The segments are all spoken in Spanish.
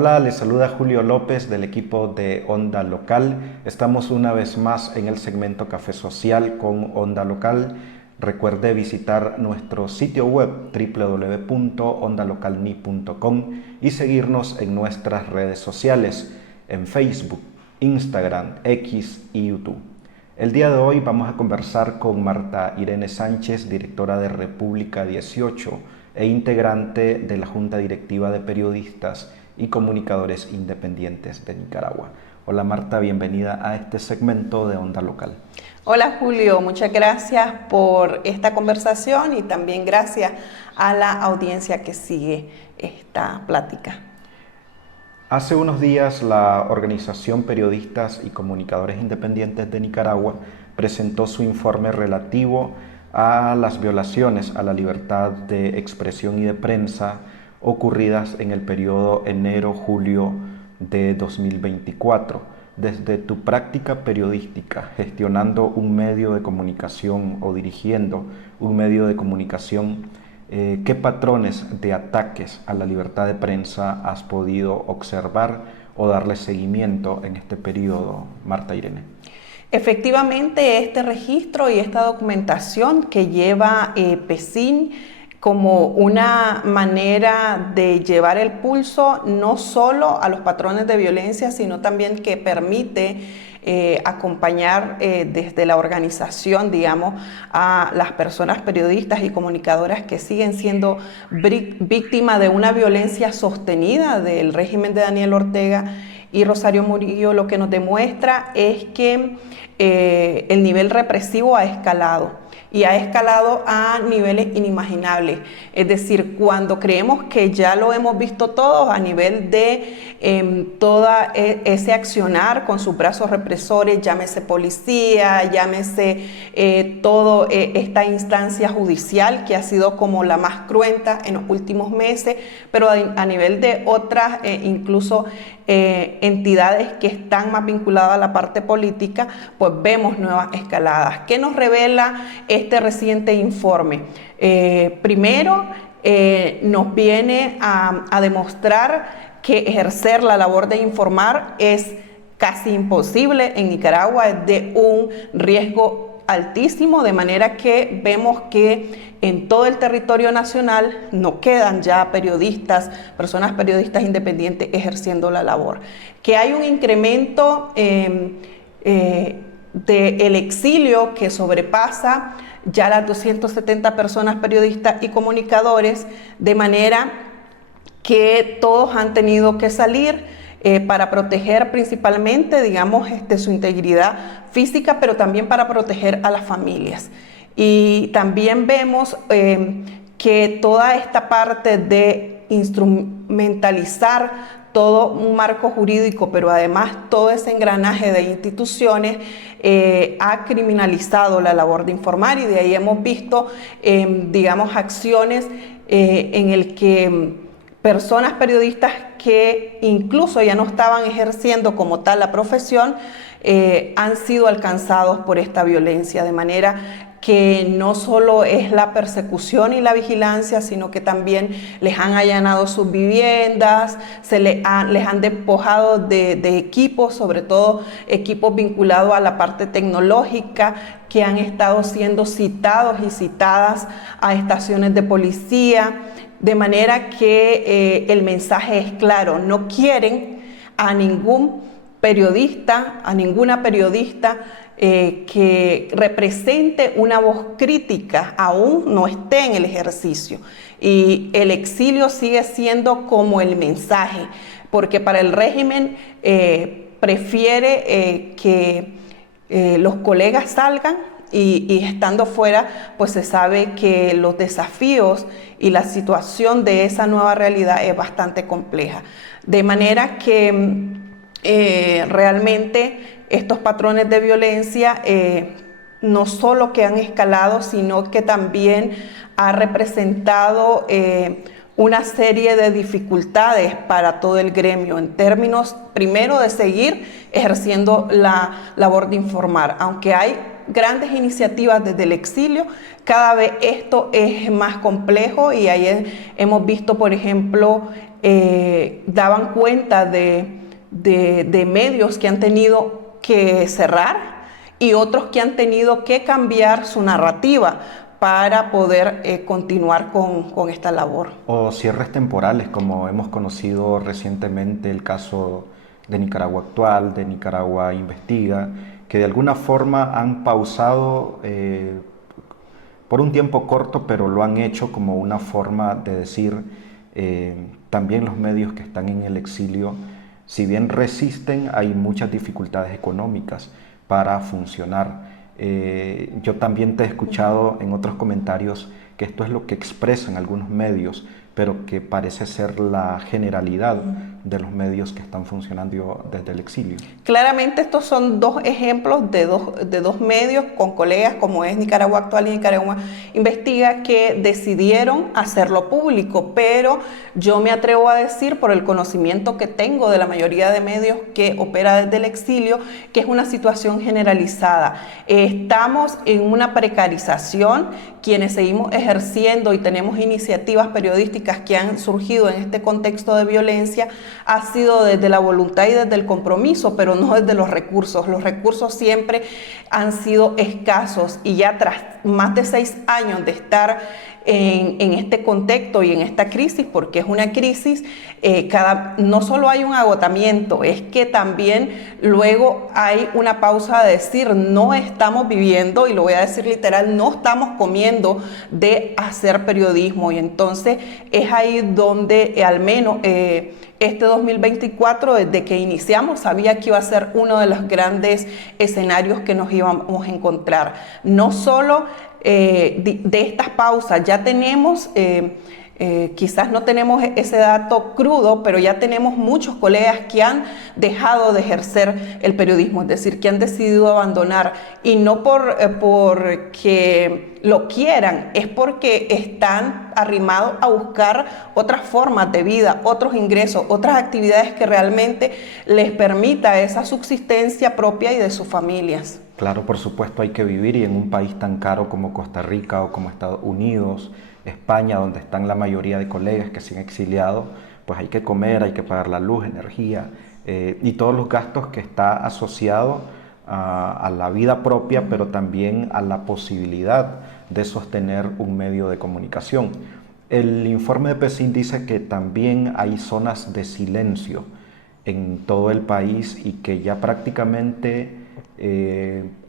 Hola, les saluda Julio López del equipo de Onda Local. Estamos una vez más en el segmento Café Social con Onda Local. Recuerde visitar nuestro sitio web www.ondalocalni.com y seguirnos en nuestras redes sociales en Facebook, Instagram, X y YouTube. El día de hoy vamos a conversar con Marta Irene Sánchez, directora de República 18 e integrante de la Junta Directiva de Periodistas y Comunicadores Independientes de Nicaragua. Hola Marta, bienvenida a este segmento de Onda Local. Hola Julio, muchas gracias por esta conversación y también gracias a la audiencia que sigue esta plática. Hace unos días la organización Periodistas y Comunicadores Independientes de Nicaragua presentó su informe relativo a las violaciones a la libertad de expresión y de prensa ocurridas en el periodo enero-julio de 2024. Desde tu práctica periodística, gestionando un medio de comunicación o dirigiendo un medio de comunicación, ¿qué patrones de ataques a la libertad de prensa has podido observar o darle seguimiento en este periodo, Marta Irene? Efectivamente, este registro y esta documentación que lleva PECIN como una manera de llevar el pulso no solo a los patrones de violencia, sino también que permite acompañar desde la organización, digamos, a las personas periodistas y comunicadoras que siguen siendo víctimas de una violencia sostenida del régimen de Daniel Ortega y Rosario Murillo. Lo que nos demuestra es que el nivel represivo ha escalado. Y ha escalado a niveles inimaginables. Es decir, cuando creemos que ya lo hemos visto todos a nivel de todo ese accionar con sus brazos represores, llámese policía, llámese toda esta instancia judicial que ha sido como la más cruenta en los últimos meses, pero a nivel de otras incluso entidades que están más vinculadas a la parte política, pues vemos nuevas escaladas. ¿Qué nos revela este reciente informe? Primero, nos viene a demostrar que ejercer la labor de informar es casi imposible en Nicaragua, es de un riesgo altísimo, de manera que vemos que en todo el territorio nacional no quedan ya periodistas, personas periodistas independientes ejerciendo la labor. Que hay un incremento del exilio que sobrepasa ya las 270 personas periodistas y comunicadores, de manera que todos han tenido que salir para proteger principalmente, digamos, su integridad física, pero también para proteger a las familias. Y también vemos que toda esta parte de instrumentalizar todo un marco jurídico, pero además todo ese engranaje de instituciones ha criminalizado la labor de informar, y de ahí hemos visto, digamos, acciones en el que personas periodistas que incluso ya no estaban ejerciendo como tal la profesión han sido alcanzados por esta violencia, de manera que no solo es la persecución y la vigilancia, sino que también les han allanado sus viviendas, les han despojado de equipos, sobre todo equipos vinculados a la parte tecnológica, que han estado siendo citados y citadas a estaciones de policía, de manera que el mensaje es claro: no quieren a ningún periodista, a ninguna periodista que represente una voz crítica, aún no esté en el ejercicio. Y el exilio sigue siendo como el mensaje, porque para el régimen prefiere que los colegas salgan, y estando fuera, pues se sabe que los desafíos y la situación de esa nueva realidad es bastante compleja. De manera que realmente estos patrones de violencia no solo que han escalado, sino que también ha representado una serie de dificultades para todo el gremio, en términos primero de seguir ejerciendo la labor de informar. Aunque hay grandes iniciativas desde el exilio, cada vez esto es más complejo, y ahí hemos visto, por ejemplo, daban cuenta de medios que han tenido que cerrar y otros que han tenido que cambiar su narrativa para poder continuar con esta labor. O cierres temporales, como hemos conocido recientemente el caso de Nicaragua Actual, de Nicaragua Investiga, que de alguna forma han pausado por un tiempo corto, pero lo han hecho como una forma de decir, también los medios que están en el exilio, si bien resisten, hay muchas dificultades económicas para funcionar. Yo también te he escuchado en otros comentarios que esto es lo que expresan algunos medios, pero que parece ser la generalidad de los medios que están funcionando desde el exilio. Claramente estos son dos ejemplos de dos medios con colegas como es Nicaragua Actual y Nicaragua Investiga que decidieron hacerlo público, pero yo me atrevo a decir por el conocimiento que tengo de la mayoría de medios que opera desde el exilio que es una situación generalizada. Estamos en una precarización, quienes seguimos ejerciendo y tenemos iniciativas periodísticas que han surgido en este contexto de violencia ha sido desde la voluntad y desde el compromiso, pero no desde los recursos. Los recursos siempre han sido escasos y ya tras más de 6 años de estar en este contexto y en esta crisis, porque es una crisis, no solo hay un agotamiento, es que también luego hay una pausa de decir, no estamos viviendo, y lo voy a decir literal, no estamos comiendo de hacer periodismo, y entonces es ahí donde al menos este 2024, desde que iniciamos, sabía que iba a ser uno de los grandes escenarios que nos íbamos a encontrar. No solo de estas pausas, ya tenemos, quizás no tenemos ese dato crudo, pero ya tenemos muchos colegas que han dejado de ejercer el periodismo, es decir, que han decidido abandonar, y no porque lo quieran, es porque están arrimados a buscar otras formas de vida, otros ingresos, otras actividades que realmente les permita esa subsistencia propia y de sus familias. Claro, por supuesto hay que vivir, y en un país tan caro como Costa Rica o como Estados Unidos, España, donde están la mayoría de colegas que se han exiliado, pues hay que comer, hay que pagar la luz, energía y todos los gastos que está asociado a la vida propia, pero también a la posibilidad de sostener un medio de comunicación. El informe de PECIN dice que también hay zonas de silencio en todo el país y que ya prácticamente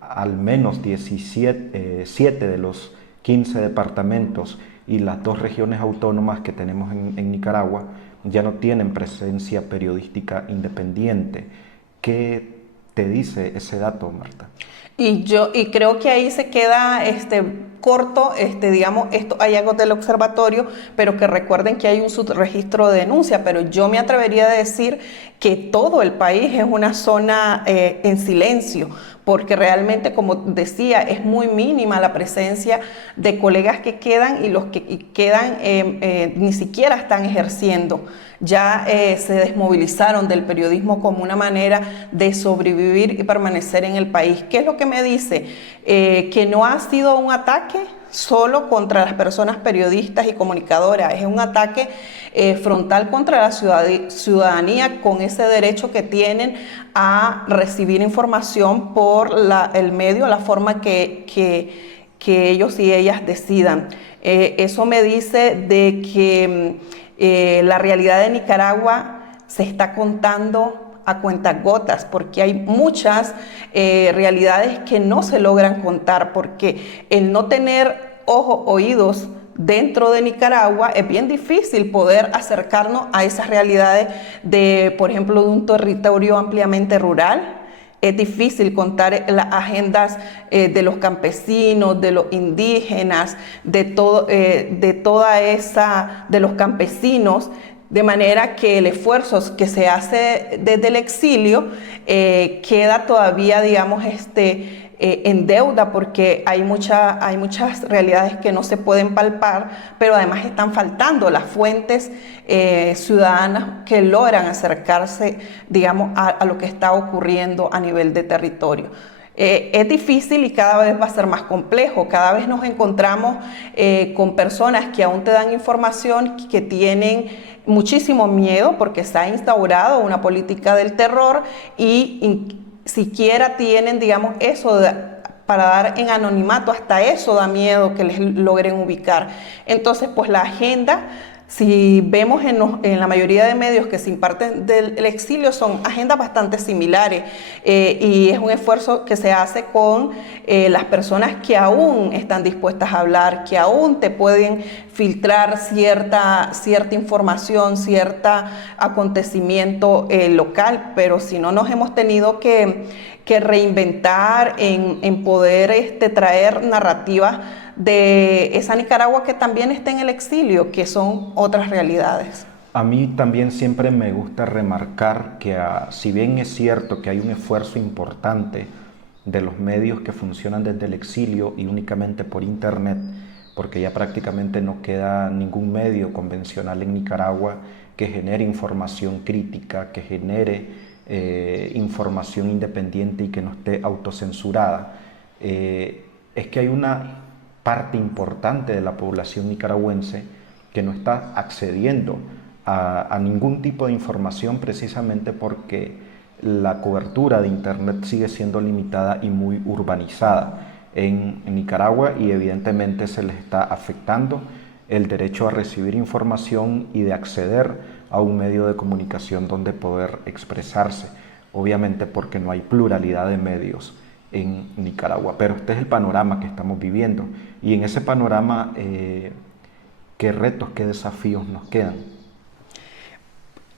al menos 7 de los 15 departamentos y las 2 regiones autónomas que tenemos en Nicaragua ya no tienen presencia periodística independiente. ¿Qué te dice ese dato, Marta? Y creo que ahí se queda corto, digamos, estos hallazgos del observatorio, pero que recuerden que hay un subregistro de denuncia, pero yo me atrevería a decir que todo el país es una zona en silencio, porque realmente, como decía, es muy mínima la presencia de colegas que quedan, y los que quedan ni siquiera están ejerciendo. Ya se desmovilizaron del periodismo como una manera de sobrevivir y permanecer en el país. ¿Qué es lo que me dice? Que no ha sido un ataque solo contra las personas periodistas y comunicadoras, es un ataque frontal contra la ciudadanía con ese derecho que tienen a recibir información por el medio, la forma que ellos y ellas decidan. Eso me dice de que la realidad de Nicaragua se está contando a cuentagotas, porque hay muchas realidades que no se logran contar, porque el no tener ojos, oídos dentro de Nicaragua es bien difícil poder acercarnos a esas realidades de, por ejemplo, de un territorio ampliamente rural. Es difícil contar las agendas de los campesinos, de los indígenas, de los campesinos, de manera que el esfuerzo que se hace desde el exilio queda todavía, digamos, en deuda, porque hay muchas realidades que no se pueden palpar, pero además están faltando las fuentes ciudadanas que logran acercarse, digamos, a lo que está ocurriendo a nivel de territorio. Es difícil y cada vez va a ser más complejo. Cada vez nos encontramos con personas que aún te dan información que tienen muchísimo miedo porque se ha instaurado una política del terror y siquiera tienen, digamos, eso para dar en anonimato, hasta eso da miedo que les logren ubicar. Entonces, pues la agenda, si vemos en la mayoría de medios que se imparten del exilio, son agendas bastante similares y es un esfuerzo que se hace con las personas que aún están dispuestas a hablar, que aún te pueden filtrar cierta información, cierto acontecimiento local, pero si no nos hemos tenido que reinventar en poder traer narrativas de esa Nicaragua que también está en el exilio, que son otras realidades. A mí también siempre me gusta remarcar que si bien es cierto que hay un esfuerzo importante de los medios que funcionan desde el exilio y únicamente por internet, porque ya prácticamente no queda ningún medio convencional en Nicaragua que genere información crítica, que genere información independiente y que no esté autocensurada, es que hay una parte importante de la población nicaragüense que no está accediendo a ningún tipo de información precisamente porque la cobertura de internet sigue siendo limitada y muy urbanizada en Nicaragua, y evidentemente se les está afectando el derecho a recibir información y de acceder a un medio de comunicación donde poder expresarse, obviamente porque no hay pluralidad de medios en Nicaragua. Pero este es el panorama que estamos viviendo, y en ese panorama, ¿qué retos, qué desafíos nos quedan?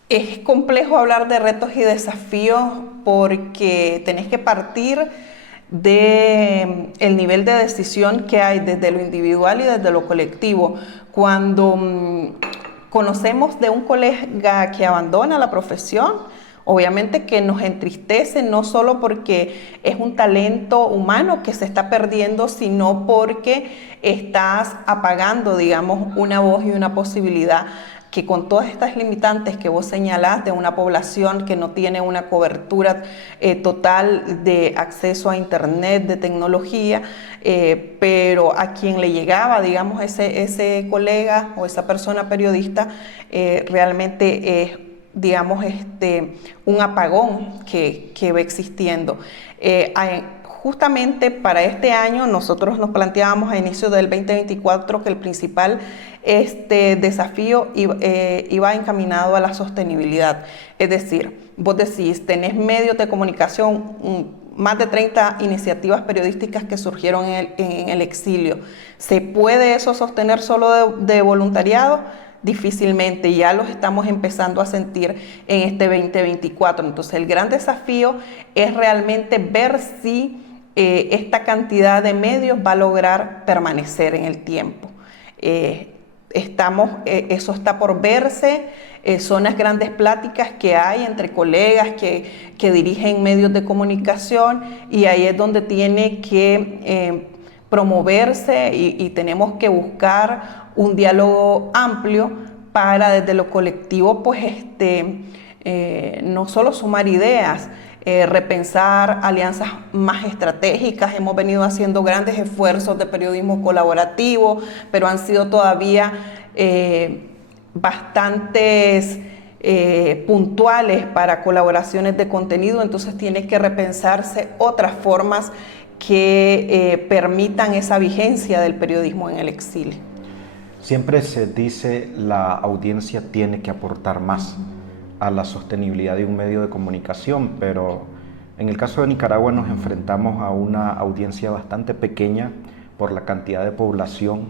Es complejo hablar de retos y desafíos porque tenés que partir de el nivel de decisión que hay desde lo individual y desde lo colectivo. Cuando conocemos de un colega que abandona la profesión, obviamente que nos entristece, no solo porque es un talento humano que se está perdiendo, sino porque estás apagando, digamos, una voz y una posibilidad que con todas estas limitantes que vos señalás de una población que no tiene una cobertura total de acceso a internet, de tecnología, pero a quien le llegaba, digamos, ese colega o esa persona periodista, realmente es, digamos, un apagón que va existiendo. Justamente para este año nosotros nos planteábamos a inicio del 2024 que el principal desafío iba encaminado a la sostenibilidad. Es decir, vos decís, tenés medios de comunicación, más de 30 iniciativas periodísticas que surgieron en el exilio. ¿Se puede eso sostener solo de voluntariado? Difícilmente, ya los estamos empezando a sentir en este 2024. Entonces el gran desafío es realmente ver si esta cantidad de medios va a lograr permanecer en el tiempo. Eso está por verse, son las grandes pláticas que hay entre colegas que dirigen medios de comunicación, y ahí es donde tiene que promoverse y tenemos que buscar un diálogo amplio para desde lo colectivo pues no solo sumar ideas, repensar alianzas más estratégicas. Hemos venido haciendo grandes esfuerzos de periodismo colaborativo, pero han sido todavía bastantes puntuales para colaboraciones de contenido, entonces tiene que repensarse otras formas que permitan esa vigencia del periodismo en el exilio. Siempre se dice la audiencia tiene que aportar más a la sostenibilidad de un medio de comunicación, pero en el caso de Nicaragua nos enfrentamos a una audiencia bastante pequeña por la cantidad de población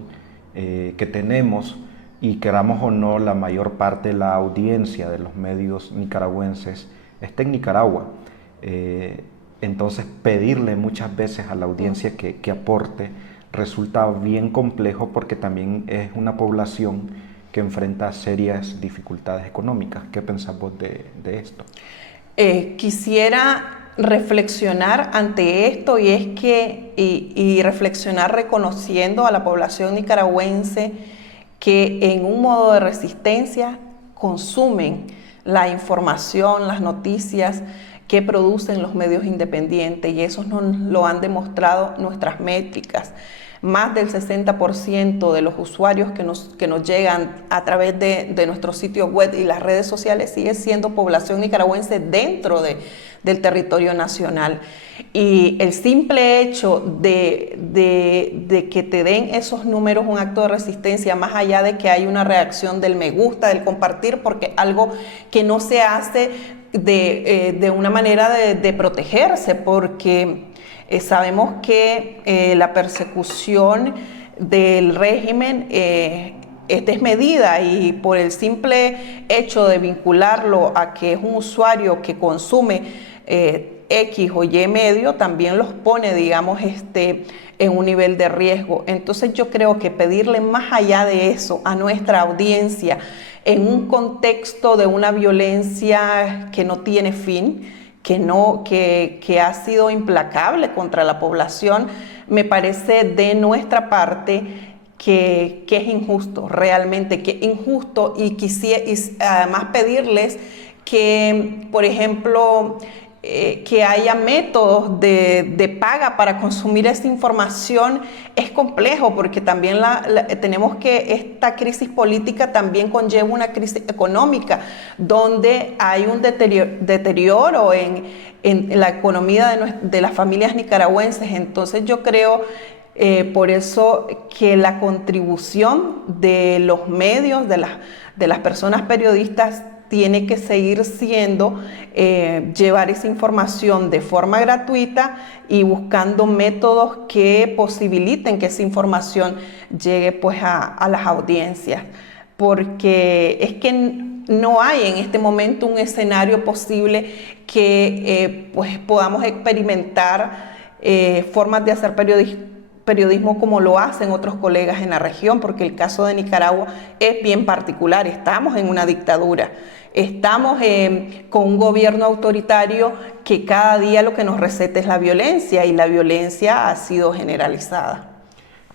que tenemos, y queramos o no, la mayor parte de la audiencia de los medios nicaragüenses está en Nicaragua. Entonces pedirle muchas veces a la audiencia que aporte resulta bien complejo, porque también es una población que enfrenta serias dificultades económicas. ¿Qué pensás vos de esto? Quisiera reflexionar ante esto, y es que y reflexionar reconociendo a la población nicaragüense que en un modo de resistencia consumen la información, las noticias que producen los medios independientes, y eso nos lo han demostrado nuestras métricas. Más del 60% de los usuarios que nos llegan a través de nuestro sitio web y las redes sociales sigue siendo población nicaragüense dentro del territorio nacional. Y el simple hecho de que te den esos números un acto de resistencia, más allá de que hay una reacción del me gusta, del compartir, porque algo que no se hace de una manera de protegerse, porque sabemos que la persecución del régimen es desmedida, y por el simple hecho de vincularlo a que es un usuario que consume X o Y medio, también los pone, digamos, en un nivel de riesgo. Entonces yo creo que pedirle más allá de eso a nuestra audiencia, en un contexto de una violencia que no tiene fin, que ha sido implacable contra la población, me parece de nuestra parte que es injusto, realmente que es injusto, y además pedirles que, por ejemplo, que haya métodos de paga para consumir esa información es complejo, porque también tenemos que esta crisis política también conlleva una crisis económica, donde hay un deterioro en la economía de las familias nicaragüenses. Entonces yo creo por eso que la contribución de los medios, de las personas periodistas, tiene que seguir siendo llevar esa información de forma gratuita y buscando métodos que posibiliten que esa información llegue pues a las audiencias, porque es que no hay en este momento un escenario posible que pues podamos experimentar formas de hacer periodismo como lo hacen otros colegas en la región, porque el caso de Nicaragua es bien particular. Estamos en una dictadura, estamos con un gobierno autoritario que cada día lo que nos receta es la violencia, y la violencia ha sido generalizada.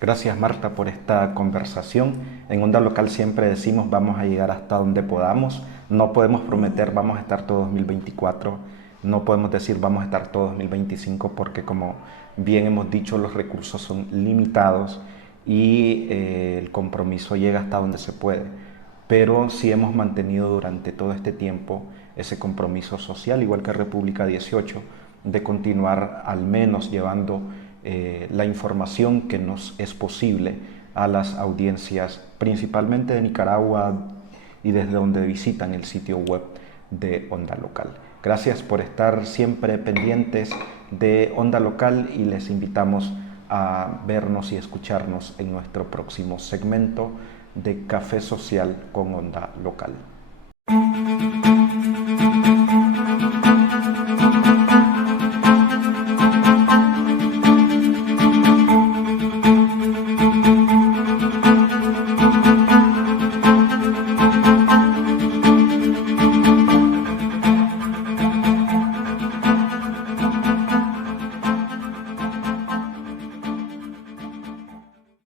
Gracias, Marta, por esta conversación. En Onda Local siempre decimos vamos a llegar hasta donde podamos. No podemos prometer vamos a estar todo 2024, no podemos decir vamos a estar todo 2025, porque como bien hemos dicho, los recursos son limitados y el compromiso llega hasta donde se puede. Pero sí hemos mantenido durante todo este tiempo ese compromiso social, igual que República 18, de continuar al menos llevando la información que nos es posible a las audiencias, principalmente de Nicaragua y desde donde visitan el sitio web de Onda Local. Gracias por estar siempre pendientes de Onda Local, y les invitamos a vernos y escucharnos en nuestro próximo segmento de Café Social con Onda Local.